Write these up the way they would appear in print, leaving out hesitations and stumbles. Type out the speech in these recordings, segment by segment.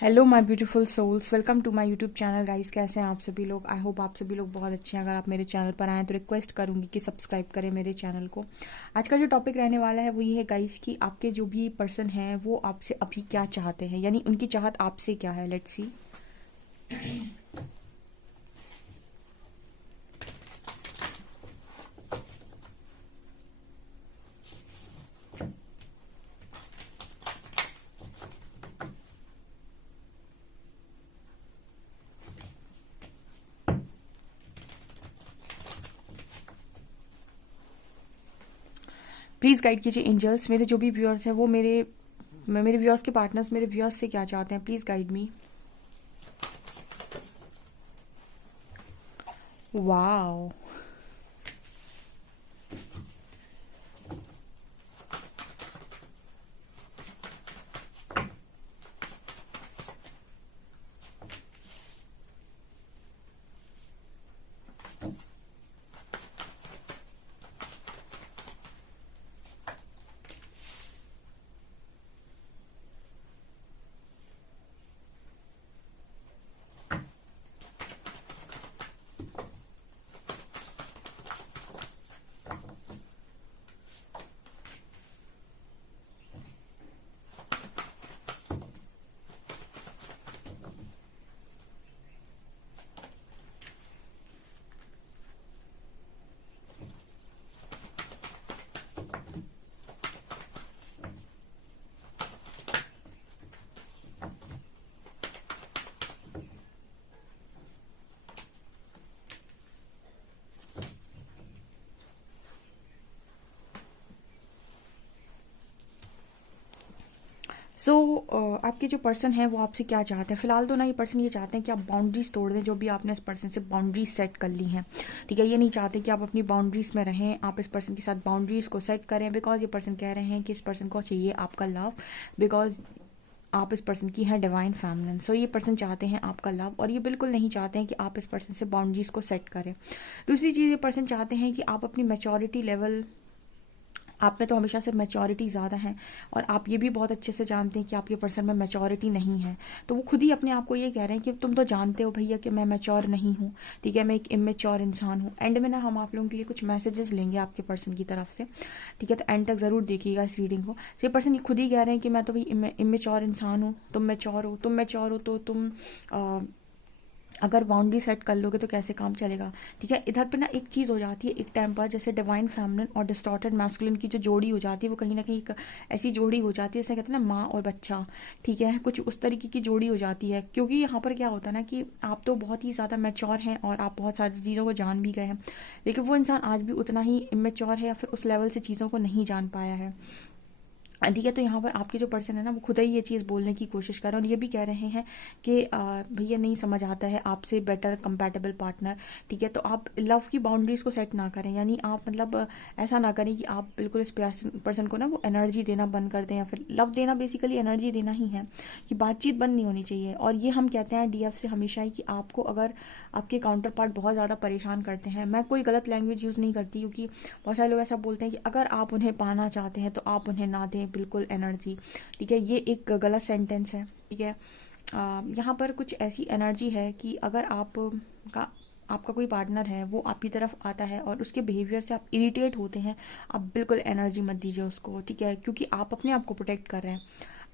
Hello my beautiful souls, welcome to my YouTube channel guys. कैसे हैं आप सभी लोग? आई होप आप सभी लोग बहुत अच्छे हैं। अगर आप मेरे चैनल पर आएँ तो रिक्वेस्ट करूंगी कि सब्सक्राइब करें मेरे चैनल को। आज का जो टॉपिक रहने वाला है वो ये है गाइस कि आपके जो भी पर्सन हैं वो आपसे अभी क्या चाहते हैं, यानी उनकी चाहत आपसे क्या है। Let's see. प्लीज़ गाइड कीजिए एंजल्स। मेरे जो भी व्यूअर्स हैं वो मेरे व्यूअर्स के पार्टनर्स मेरे व्यूअर्स से क्या चाहते हैं, प्लीज़ गाइड मी। वाओ। सो आपके जो पर्सन है वो आपसे क्या चाहते हैं फिलहाल? तो ना, ये पर्सन ये चाहते हैं कि आप बाउंड्रीज तोड़ दें, जो भी आपने इस पर्सन से बाउंड्रीज सेट कर ली हैं। ठीक है, ये नहीं चाहते कि आप अपनी बाउंड्रीज में रहें, आप इस पर्सन के साथ बाउंड्रीज को सेट करें। बिकॉज ये पर्सन कह रहे हैं कि इस पर्सन को चाहिए आपका लव, बिकॉज आप इस पर्सन की हैं डिवाइन फेमिनिन। सो ये पर्सन चाहते हैं आपका लव, और ये बिल्कुल नहीं चाहते हैं कि आप इस पर्सन से बाउंड्रीज को सेट करें। दूसरी चीज़, ये पर्सन चाहते हैं कि आप अपनी मैच्योरिटी लेवल, आप में तो हमेशा से मैच्योरिटी ज़्यादा है, और आप ये भी बहुत अच्छे से जानते हैं कि आपके पर्सन में मैच्योरिटी नहीं है। तो वो खुद ही अपने आप को ये कह रहे हैं कि तुम तो जानते हो भैया कि मैं मैच्योर नहीं हूँ। ठीक है, मैं एक इमेच्योर इंसान हूँ। एंड में ना हम आप लोगों के लिए कुछ मैसेजेस लेंगे आपके पर्सन की तरफ से। ठीक है, तो एंड तक ज़रूर देखिएगा इस रीडिंग को। तो ये पर्सन ये खुद ही कह रहे हैं कि मैं तो भाई इमेच्योर इंसान हूँ, तुम मैच्योर हो, तुम मैच्योर हो तो तुम अगर बाउंड्री सेट कर लोगे तो कैसे काम चलेगा। ठीक है, इधर पे ना एक चीज़ हो जाती है एक टाइम पर, जैसे डिवाइन फेमिनिन और डिस्टॉर्टेड मैस्कुलिन की जो जोड़ी हो जाती है वो कहीं ना कहीं एक ऐसी जोड़ी हो जाती है जैसे कहते हैं ना माँ और बच्चा। ठीक है, कुछ उस तरीके की जोड़ी हो जाती है, क्योंकि यहाँ पर क्या होता है ना कि आप तो बहुत ही ज़्यादा मैच्योर हैं और आप बहुत सारी चीज़ों को जान भी गए हैं, लेकिन वो इंसान आज भी उतना ही इमेच्योर है या फिर उस लेवल से चीज़ों को नहीं जान पाया है। ठीक है, तो यहाँ पर आपके जो पर्सन है ना वो खुद ही ये चीज़ बोलने की कोशिश कर रहे हैं, और ये भी कह रहे हैं कि भैया नहीं समझ आता है आपसे बेटर कंपैटिबल पार्टनर। ठीक है, तो आप लव की बाउंड्रीज को सेट ना करें, यानी आप मतलब ऐसा ना करें कि आप बिल्कुल इस पर्सन को ना वो एनर्जी देना बंद कर दें, या फिर लव देना बेसिकली एनर्जी देना ही है, कि बातचीत बंद नहीं होनी चाहिए। और ये हम कहते हैं डीएफ से हमेशा ही कि आपको अगर आपके काउंटर पार्ट बहुत ज़्यादा परेशान करते हैं, मैं कोई गलत लैंग्वेज यूज़ नहीं करती, क्योंकि बहुत सारे लोग ऐसा बोलते हैं कि अगर आप उन्हें पाना चाहते हैं तो आप उन्हें ना दें बिल्कुल एनर्जी। ठीक है, ये एक गलत सेंटेंस है। ठीक है, यहाँ पर कुछ ऐसी एनर्जी है कि अगर का आपका कोई पार्टनर है वो आपकी तरफ आता है और उसके बिहेवियर से आप इरिटेट होते हैं, आप बिल्कुल एनर्जी मत दीजिए उसको। ठीक है, क्योंकि आप अपने आप को प्रोटेक्ट कर रहे हैं।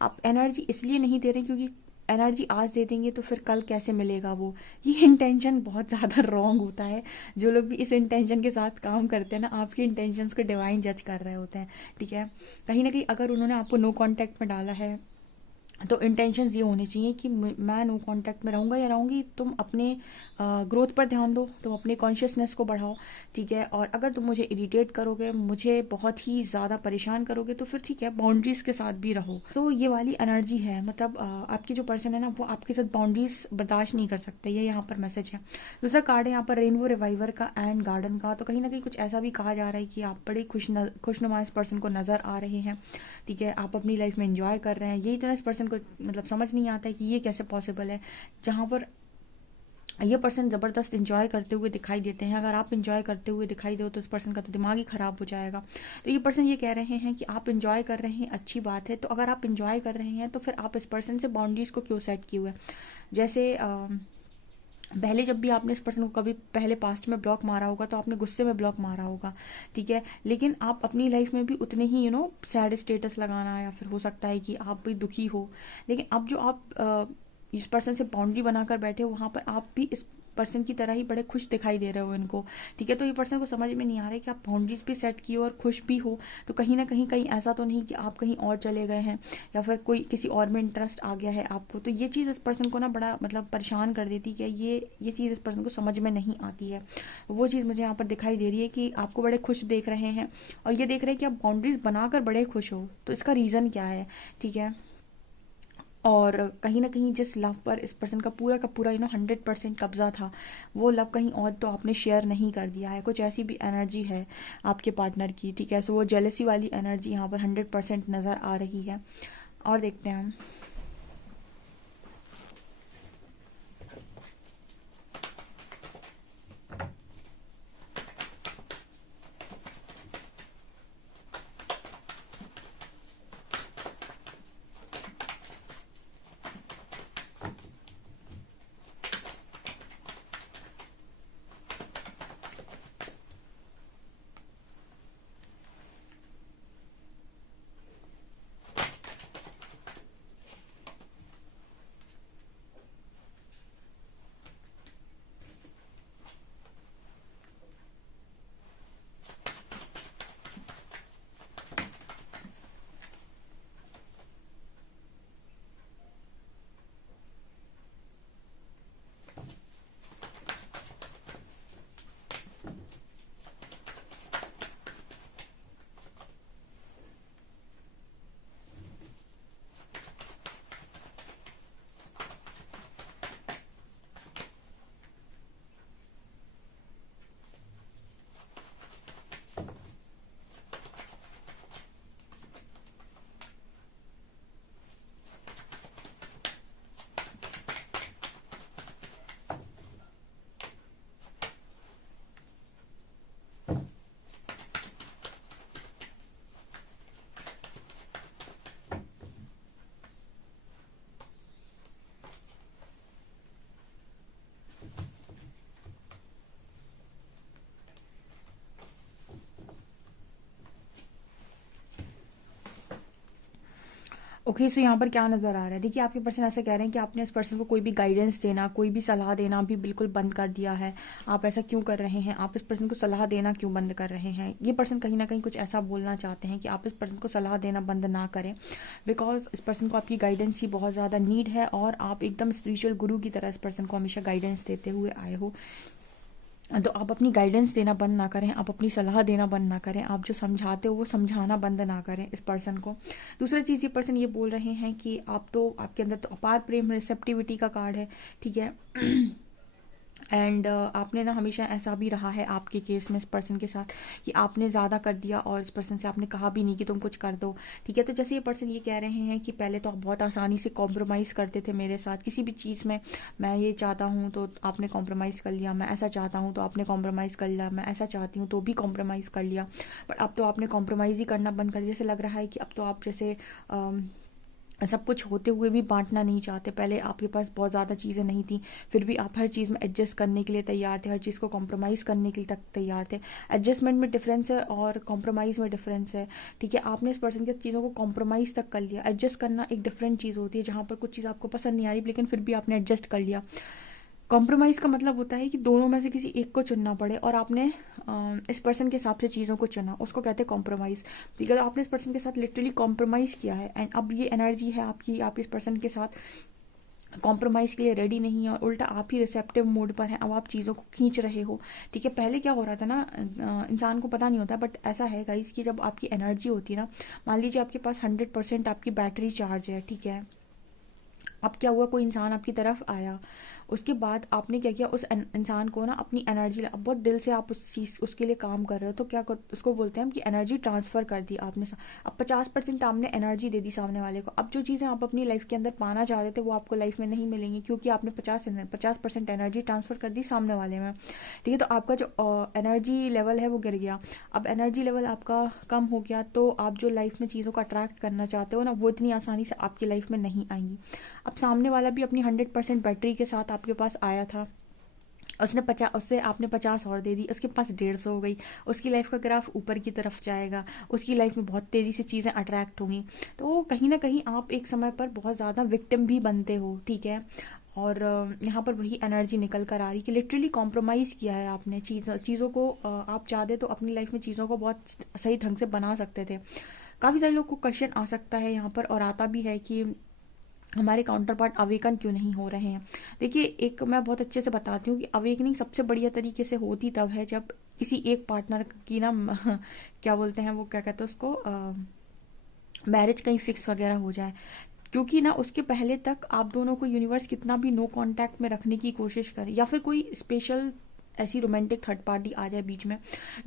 आप एनर्जी इसलिए नहीं दे रहे क्योंकि एनर्जी आज दे देंगे तो फिर कल कैसे मिलेगा वो, ये इंटेंशन बहुत ज़्यादा रॉन्ग होता है। जो लोग भी इस इंटेंशन के साथ काम करते हैं ना, आपकी इंटेंशंस को डिवाइन जज कर रहे होते हैं। ठीक है, कहीं ना कहीं अगर उन्होंने आपको नो कांटेक्ट में डाला है तो इंटेंशंस ये होने चाहिए कि मैं नो कांटेक्ट में रहूँगा या रहूँगी, तुम अपने ग्रोथ पर ध्यान दो, तुम अपने कॉन्शियसनेस को बढ़ाओ। ठीक है, और अगर तुम मुझे इरिटेट करोगे, मुझे बहुत ही ज़्यादा परेशान करोगे, तो फिर ठीक है बाउंड्रीज के साथ भी रहो। तो ये वाली एनर्जी है, मतलब आपकी जो पर्सन है ना वो आपके साथ बाउंड्रीज बर्दाश्त नहीं कर सकते, ये यहाँ पर मैसेज है। दूसरा कार्ड है यहाँ पर रेनबो रिवाइवर का एंड गार्डन का। तो कहीं ना कहीं कुछ ऐसा भी कहा जा रहा है कि आप बड़े खुशनुमा इस पर्सन को नज़र आ रहे हैं। ठीक है, आप अपनी लाइफ में एंजॉय कर रहे हैं, यही तो ना इस पर्सन को मतलब समझ नहीं आता है कि ये कैसे पॉसिबल है, जहाँ पर ये पर्सन ज़बरदस्त इंजॉय करते हुए दिखाई देते हैं। अगर आप इंजॉय करते हुए दिखाई दो तो इस पर्सन का तो दिमाग ही ख़राब हो जाएगा। तो ये पर्सन ये कह रहे हैं कि आप इंजॉय कर रहे हैं, अच्छी बात है। तो अगर आप इंजॉय कर रहे हैं तो फिर आप इस पर्सन से बाउंड्रीज़ को क्यों सेट किए हुए हैं? जैसे पहले जब भी आपने इस पर्सन को कभी पहले पास्ट में ब्लॉक मारा होगा तो आपने गुस्से में ब्लॉक मारा होगा, ठीक है। लेकिन आप अपनी लाइफ में भी उतने ही सैड स्टेटस लगाना, या फिर हो सकता है कि आप भी दुखी हो। लेकिन अब जो आप इस पर्सन से बाउंड्री बनाकर बैठे हो, वहाँ पर आप भी इस पर्सन की तरह ही बड़े खुश दिखाई दे रहे हो इनको, ठीक है। तो ये पर्सन को समझ में नहीं आ रहा है कि आप बाउंड्रीज भी सेट किए और खुश भी हो। तो कहीं ना कहीं ऐसा तो नहीं कि आप कहीं और चले गए हैं या फिर कोई किसी और में इंटरेस्ट आ गया है आपको। तो ये चीज़ इस पर्सन को ना बड़ा मतलब परेशान कर देती है। ये चीज़ इस पर्सन को समझ में नहीं आती है। वो चीज़ मुझे यहाँ पर दिखाई दे रही है कि आपको बड़े खुश देख रहे हैं और ये देख रहे हैं कि आप बाउंड्रीज बनाकर बड़े खुश हो। तो इसका रीज़न क्या है, ठीक है। और कहीं ना कहीं जिस लव पर इस पर्सन का पूरा 100% कब्जा था, वो लव कहीं और तो आपने शेयर नहीं कर दिया है। कुछ ऐसी भी एनर्जी है आपके पार्टनर की, ठीक है। सो वो जेलसी वाली एनर्जी यहाँ पर 100% नज़र आ रही है। और देखते हैं हम। ओके, सो यहाँ पर क्या नज़र आ रहा है, देखिए आपके पर्सन ऐसे कह रहे हैं कि आपने इस पर्सन को कोई भी गाइडेंस देना, कोई भी सलाह देना भी बिल्कुल बंद कर दिया है। आप ऐसा क्यों कर रहे हैं? आप इस पर्सन को सलाह देना क्यों बंद कर रहे हैं? ये पर्सन कहीं ना कहीं कुछ ऐसा बोलना चाहते हैं कि आप इस पर्सन को सलाह देना बंद ना करें, बिकॉज इस पर्सन को आपकी गाइडेंस की बहुत ज़्यादा नीड है और आप एकदम स्पिरिचुअल गुरु की तरह इस पर्सन को हमेशा गाइडेंस देते हुए आए हो। तो आप अपनी गाइडेंस देना बंद ना करें, आप अपनी सलाह देना बंद ना करें, आप जो समझाते हो वो समझाना बंद ना करें इस पर्सन को। दूसरी चीज़, ये पर्सन ये बोल रहे हैं कि आपके अंदर तो अपार प्रेम रिसेप्टिविटी का कार्ड है, ठीक है। एंड आपने ना हमेशा ऐसा भी रहा है आपके केस में इस पर्सन के साथ कि आपने ज़्यादा कर दिया और इस पर्सन से आपने कहा भी नहीं कि तुम कुछ कर दो, ठीक है। तो जैसे ये पर्सन ये कह रहे हैं कि पहले तो आप बहुत आसानी से कॉम्प्रोमाइज़ करते थे मेरे साथ किसी भी चीज़ में। मैं ये चाहता हूँ तो आपने कॉम्प्रोमाइज़ कर लिया, मैं ऐसा चाहता हूँ तो आपने कॉम्प्रोमाइज़ कर लिया, मैं ऐसा चाहती हूँ तो भी कॉम्प्रोमाइज़ कर लिया। बट अब तो आपने कॉम्प्रोमाइज़ ही करना बंद कर दिया। जैसे लग रहा है कि अब तो आप जैसे सब कुछ होते हुए भी बांटना नहीं चाहते। पहले आपके पास बहुत ज़्यादा चीज़ें नहीं थी, फिर भी आप हर चीज़ में एडजस्ट करने के लिए तैयार थे, हर चीज़ को कॉम्प्रोमाइज़ करने के लिए तक तैयार थे। एडजस्टमेंट में डिफरेंस है और कॉम्प्रोमाइज़ में डिफरेंस है, ठीक है। आपने इस पर्सन की चीज़ों को कॉम्प्रोमाइज़ तक कर लिया। एडजस्ट करना एक डिफरेंट चीज़ होती है, जहाँ पर कुछ चीज़ आपको पसंद नहीं आ रही लेकिन फिर भी आपने एडजस्ट कर लिया। कॉम्प्रोमाइज़ का मतलब होता है कि दोनों में से किसी एक को चुनना पड़े और आपने इस पर्सन के हिसाब से चीज़ों को चुना, उसको कहते हैं कॉम्प्रोमाइज़, ठीक है। तो आपने इस पर्सन के साथ लिटरली कॉम्प्रोमाइज़ किया है एंड अब ये एनर्जी है आपकी, आप इस पर्सन के साथ कॉम्प्रोमाइज़ के लिए रेडी नहीं है और उल्टा आप ही रिसेप्टिव मोड पर हैं। अब आप चीज़ों को खींच रहे हो, ठीक है। पहले क्या हो रहा था ना, इंसान को पता नहीं होता बट ऐसा है गाइस कि जब आपकी एनर्जी होती है ना, मान लीजिए आपके पास 100% आपकी बैटरी चार्ज है, ठीक है। अब क्या हुआ, कोई इंसान आपकी तरफ आया, उसके बाद आपने क्या किया, उस इंसान को ना अपनी एनर्जी, बहुत दिल से आप उस चीज़ उसके लिए काम कर रहे हो, तो क्या उसको बोलते हैं कि एनर्जी ट्रांसफ़र कर दी आपने। अब 50% आपने एनर्जी दे दी सामने वाले को। अब जो चीज़ें आप अपनी लाइफ के अंदर पाना चाह रहे थे वो आपको लाइफ में नहीं मिलेंगी, क्योंकि आपने 50% एनर्जी ट्रांसफ़र कर दी सामने वाले में। ठीक है, तो आपका जो एनर्जी लेवल है वो गिर गया। अब एनर्जी लेवल आपका कम हो गया, तो आप जो लाइफ में चीज़ों को अट्रैक्ट करना चाहते हो ना, वो इतनी आसानी से आपकी लाइफ में नहीं आएंगी। अब सामने वाला भी अपनी 100% बैटरी के साथ आपके पास आया था, उससे आपने 50 और दे दी, उसके पास 150 हो गई, उसकी लाइफ का ग्राफ ऊपर की तरफ जाएगा, उसकी लाइफ में बहुत तेज़ी से चीज़ें अट्रैक्ट होंगी। तो कहीं ना कहीं आप एक समय पर बहुत ज़्यादा विक्टिम भी बनते हो। ठीक है, और यहाँ पर वही एनर्जी निकल कर आ रही कि लिटरली कॉम्प्रोमाइज़ किया है आपने चीज़ों को। आप चाहते तो अपनी लाइफ में चीज़ों को बहुत सही ढंग से बना सकते थे। काफ़ी सारे लोग को क्वेश्चन आ सकता है यहाँ पर, और आता भी है कि हमारे काउंटर पार्ट अवेकन क्यों नहीं हो रहे हैं। देखिए, एक मैं बहुत अच्छे से बताती हूँ कि अवेकनिंग सबसे बढ़िया तरीके से होती तब है जब किसी एक पार्टनर की ना क्या बोलते हैं वो, क्या कहते हैं उसको, मैरिज कहीं फिक्स वगैरह हो जाए। क्योंकि ना उसके पहले तक आप दोनों को यूनिवर्स कितना भी नो कांटेक्ट में रखने की कोशिश करे, या फिर कोई स्पेशल ऐसी रोमांटिक थर्ड पार्टी आ जाए बीच में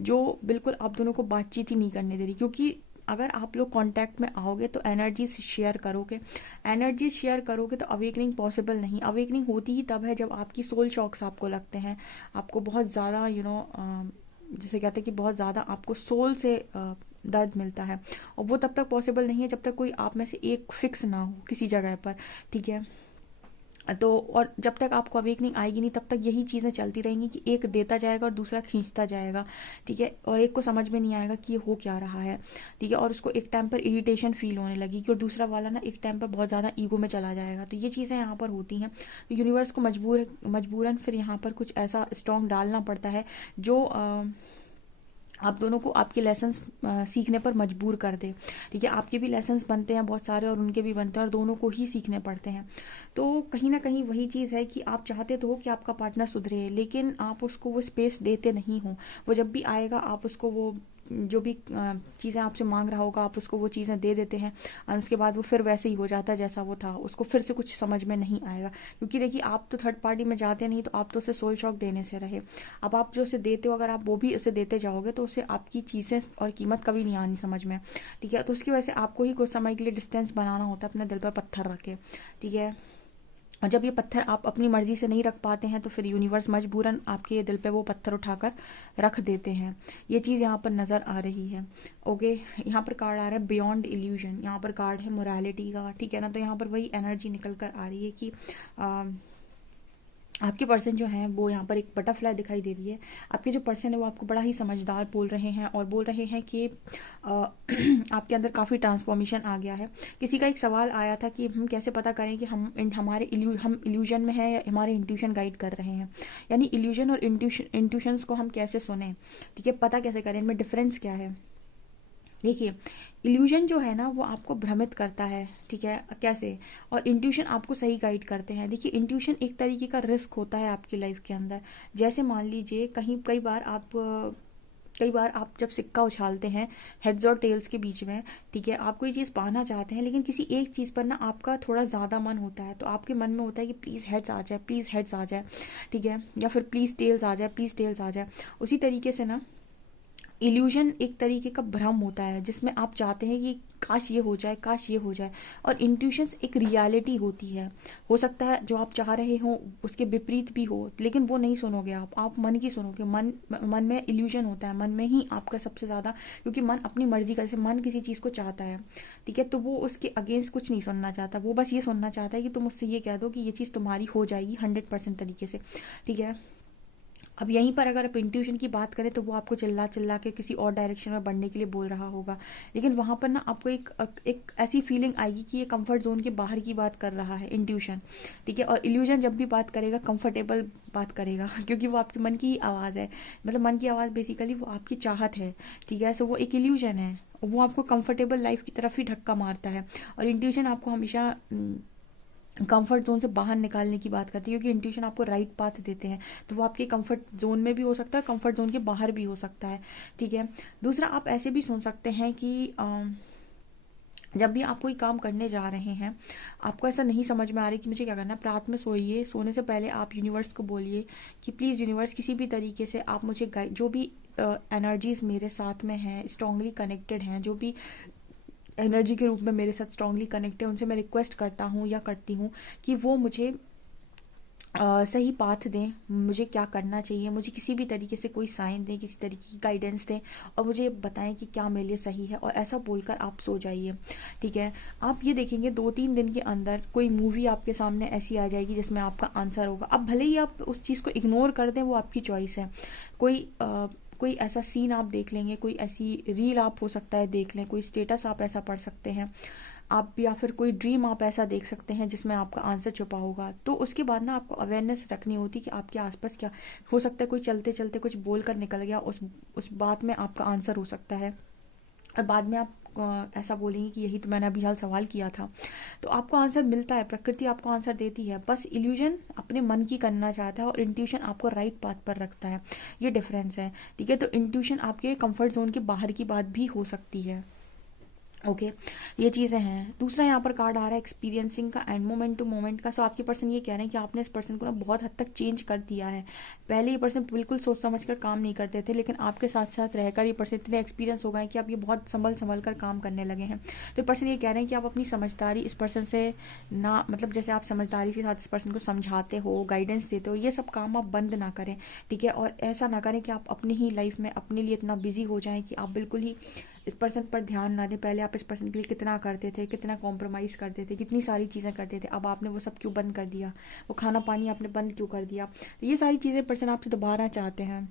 जो बिल्कुल आप दोनों को बातचीत ही नहीं करने दे रही, क्योंकि अगर आप लोग कांटेक्ट में आओगे तो एनर्जी शेयर करोगे तो अवेकनिंग पॉसिबल नहीं। अवेकनिंग होती ही तब है जब आपकी सोल शॉक्स आपको लगते हैं, आपको बहुत ज़्यादा जैसे कहते हैं कि बहुत ज़्यादा आपको सोल से दर्द मिलता है, और वो तब तक पॉसिबल नहीं है जब तक कोई आप में से एक फिक्स ना हो किसी जगह पर। ठीक है, तो और जब तक आपको अवेकनिंग आएगी नहीं तब तक यही चीज़ें चलती रहेंगी कि एक देता जाएगा और दूसरा खींचता जाएगा। ठीक है, और एक को समझ में नहीं आएगा कि ये हो क्या रहा है। ठीक है, और उसको एक टाइम पर इरिटेशन फील होने लगेगी, और दूसरा वाला ना एक टाइम पर बहुत ज़्यादा ईगो में चला जाएगा। तो ये चीज़ें यहाँ पर होती हैं। तो यूनिवर्स को मजबूरन फिर यहाँ पर कुछ ऐसा स्ट्रॉन्ग डालना पड़ता है जो आप दोनों को आपके लेसन्स सीखने पर मजबूर कर दे। ठीक है, आपके भी लेसन्स बनते हैं बहुत सारे और उनके भी बनते हैं, और दोनों को ही सीखने पड़ते हैं। तो कहीं ना कहीं वही चीज़ है कि आप चाहते तो हो कि आपका पार्टनर सुधरे, लेकिन आप उसको वो स्पेस देते नहीं हो। वो जब भी आएगा आप उसको वो जो भी चीज़ें आपसे मांग रहा होगा आप उसको वो चीज़ें दे देते हैं, और उसके बाद वो फिर वैसे ही हो जाता है जैसा वो था। उसको फिर से कुछ समझ में नहीं आएगा, क्योंकि देखिए आप तो थर्ड पार्टी में जाते नहीं, तो आप तो उसे सोल शॉक देने से रहे। अब आप जो उसे देते हो, अगर आप वो भी उसे देते जाओगे तो उसे आपकी चीज़ें और कीमत कभी नहीं आनी समझ में। ठीक है, तो उसकी वजह से आपको ही कुछ समय के लिए डिस्टेंस बनाना होता है, अपने दिल पर पत्थर रख के। ठीक है, और जब ये पत्थर आप अपनी मर्जी से नहीं रख पाते हैं तो फिर यूनिवर्स मजबूरन आपके दिल पे वो पत्थर उठाकर रख देते हैं। ये चीज़ यहाँ पर नज़र आ रही है। ओके, यहाँ पर कार्ड आ रहा है बियॉन्ड इल्यूजन, यहाँ पर कार्ड है मोरालिटी का। ठीक है ना, तो यहाँ पर वही एनर्जी निकल कर आ रही है कि आपके पर्सन जो हैं वो, यहाँ पर एक बटरफ्लाई दिखाई दे रही है। आपके जो पर्सन है वो आपको बड़ा ही समझदार बोल रहे हैं, और बोल रहे हैं कि आपके अंदर काफ़ी ट्रांसफॉर्मेशन आ गया है। किसी का एक सवाल आया था कि हम कैसे पता करें कि हम इल्यूजन में हैं या हमारे इंट्यूशन गाइड कर रहे हैं, यानी इल्यूजन और इंट्यूशंस को हम कैसे सुने। ठीक है, पता कैसे करें, इनमें डिफरेंस क्या है। देखिए, इल्यूजन जो है ना वो आपको भ्रमित करता है। ठीक है, कैसे, और इंट्यूशन आपको सही गाइड करते हैं। देखिए, इंट्यूशन एक तरीके का रिस्क होता है आपकी लाइफ के अंदर। जैसे मान लीजिए कई बार आप जब सिक्का उछालते हैं हेड्स और टेल्स के बीच में, ठीक है, आप कोई चीज़ पाना चाहते हैं, लेकिन किसी एक चीज़ पर ना आपका थोड़ा ज़्यादा मन होता है, तो आपके मन में होता है कि प्लीज़ हेड्स आ जाए, प्लीज़ हेड्स आ जाए। ठीक है, या फिर प्लीज़ टेल्स आ जाए, प्लीज़ टेल्स आ जाए। उसी तरीके से ना इल्यूजन एक तरीके का भ्रम होता है जिसमें आप चाहते हैं कि काश ये हो जाए, काश ये हो जाए। और इंट्यूशंस एक रियलिटी होती है। हो सकता है जो आप चाह रहे हो उसके विपरीत भी हो, लेकिन वो नहीं सुनोगे आप मन की सुनोगे। मन में इल्यूजन होता है, मन में ही आपका सबसे ज़्यादा, क्योंकि मन अपनी मर्जी का, जैसे मन किसी चीज़ को चाहता है, ठीक है, तो वो उसके अगेंस्ट कुछ नहीं सुनना चाहता। वो बस ये सुनना चाहता है कि तुम उससे ये कह दो कि ये चीज़ तुम्हारी हो जाएगी 100% तरीके से। ठीक है, अब यहीं पर अगर आप इंट्यूशन की बात करें तो वो आपको चिल्ला चिल्ला के किसी और डायरेक्शन में बढ़ने के लिए बोल रहा होगा, लेकिन वहाँ पर ना आपको एक ऐसी फीलिंग आएगी कि ये कंफर्ट जोन के बाहर की बात कर रहा है इंट्यूशन। ठीक है, और इल्यूजन जब भी बात करेगा कंफर्टेबल बात करेगा क्योंकि वो आपके मन की आवाज़ है। मतलब मन की आवाज़ बेसिकली वो आपकी चाहत है। ठीक है, सो वो एक इल्यूजन है, वो आपको कंफर्टेबल लाइफ की तरफ ही धक्का मारता है। और इंट्यूशन आपको हमेशा कंफर्ट जोन से बाहर निकालने की बात करती है, क्योंकि इंट्यूशन आपको राइट पाथ देते हैं, तो वो आपके कंफर्ट जोन में भी हो सकता है, कंफर्ट जोन के बाहर भी हो सकता है। ठीक है, दूसरा आप ऐसे भी सोच सकते हैं कि जब भी आप कोई काम करने जा रहे हैं, आपको ऐसा नहीं समझ में आ रही कि मुझे क्या करना है, रात में सोइए, सोने से पहले आप यूनिवर्स को बोलिए कि प्लीज़ यूनिवर्स, किसी भी तरीके से आप मुझे गाइड, जो भी एनर्जीज मेरे साथ में हैं, स्ट्रांगली कनेक्टेड हैं, जो भी एनर्जी के रूप में मेरे साथ स्ट्रांगली कनेक्टेड है, उनसे मैं रिक्वेस्ट करता हूँ या करती हूँ कि वो मुझे सही पाथ दें, मुझे क्या करना चाहिए, मुझे किसी भी तरीके से कोई साइन दें, किसी तरीके की गाइडेंस दें और मुझे बताएं कि क्या मेरे लिए सही है। और ऐसा बोलकर आप सो जाइए, ठीक है। आप ये देखेंगे 2-3 दिन के अंदर कोई मूवी आपके सामने ऐसी आ जाएगी जिसमें आपका आंसर होगा। अब भले ही आप उस चीज़ को इग्नोर कर दें, वो आपकी चॉइस है। कोई ऐसा सीन आप देख लेंगे, कोई ऐसी रील आप हो सकता है देख लें, कोई स्टेटस आप ऐसा पढ़ सकते हैं आप, या फिर कोई ड्रीम आप ऐसा देख सकते हैं जिसमें आपका आंसर छुपा होगा। तो उसके बाद ना आपको अवेयरनेस रखनी होती कि आपके आसपास क्या हो सकता है, कोई चलते चलते कुछ बोल कर निकल गया, उस बात में आपका आंसर हो सकता है और बाद में आप ऐसा बोलेंगे कि यही तो मैंने अभी हाल सवाल किया था। तो आपको आंसर मिलता है, प्रकृति आपको आंसर देती है, बस इल्यूजन अपने मन की करना चाहता है और इंट्यूशन आपको राइट पाथ पर रखता है। ये डिफरेंस है, ठीक है। तो इंट्यूशन आपके कंफर्ट जोन के बाहर की बात भी हो सकती है। ओके ये चीज़ें हैं। दूसरा यहाँ पर कार्ड आ रहा है एक्सपीरियंसिंग का एंड मोमेंट टू मोमेंट का। सो आपके पर्सन ये कह रहे हैं कि आपने इस पर्सन को ना बहुत हद तक चेंज कर दिया है। पहले ये पर्सन बिल्कुल सोच समझ कर काम नहीं करते थे, लेकिन आपके साथ साथ रहकर ये पर्सन इतने एक्सपीरियंस हो गए कि आप ये बहुत संभल कर काम करने लगे हैं। तो पर्सन ये कह रहे हैं कि आप अपनी समझदारी इस पर्सन से ना, मतलब जैसे आप समझदारी के साथ इस पर्सन को समझाते हो, गाइडेंस देते हो, ये सब काम आप बंद ना करें, ठीक है। और ऐसा ना करें कि आप अपनी ही लाइफ में अपने लिए इतना बिजी हो जाएं कि आप बिल्कुल ही इस पर्सन पर ध्यान ना दें। पहले आप इस पर्सन के लिए कितना करते थे, कितना कॉम्प्रोमाइज़ करते थे, कितनी सारी चीज़ें करते थे, अब आपने वो सब क्यों बंद कर दिया, वो खाना पानी आपने बंद क्यों कर दिया। तो ये सारी चीज़ें पर्सन आपसे दोबारा चाहते हैं।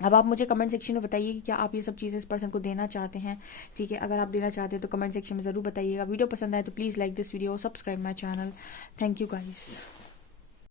अब आप मुझे कमेंट सेक्शन में बताइए कि क्या आप ये सब चीज़ें इस पर्सन को देना चाहते हैं, ठीक है। अगर आप देना चाहते हैं तो कमेंट सेक्शन में ज़रूर बताइएगा। वीडियो पसंद आए तो please like this video, subscribe my channel. Thank you guys.